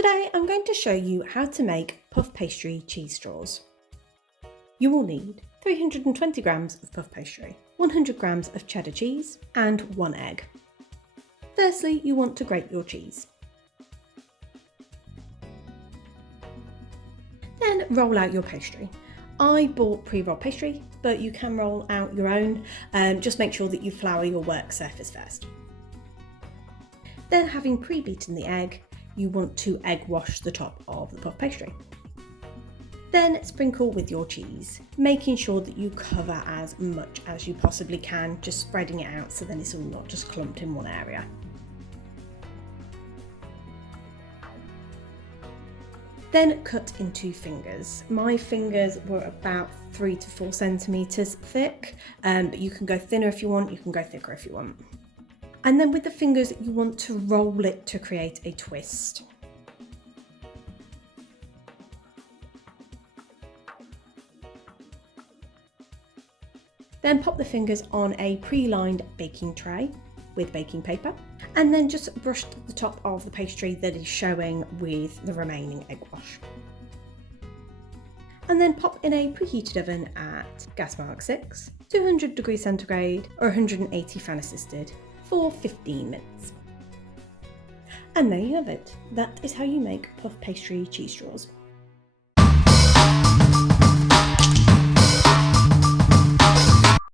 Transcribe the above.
Today I'm going to show you how to make puff pastry cheese straws. You will need 320 grams of puff pastry, 100 grams of cheddar cheese and 1 egg. Firstly, you want to grate your cheese. Then roll out your pastry. I bought pre-rolled pastry, but you can roll out your own. Just make sure that you flour your work surface first. Then, having pre-beaten the egg, you want to egg wash the top of the puff pastry. Then sprinkle with your cheese, making sure that you cover as much as you possibly can, just spreading it out so then it's all not just clumped in one area. Then cut into fingers. My fingers were about 3 to 4 centimetres thick, but you can go thinner if you want, you can go thicker if you want. And then with the fingers, you want to roll it to create a twist. Then pop the fingers on a pre-lined baking tray with baking paper, and then just brush the top of the pastry that is showing with the remaining egg wash. And then pop in a preheated oven at gas mark 6, 200 degrees centigrade or 180 fan assisted for 15 minutes. And there you have it. That is how you make puff pastry cheese straws.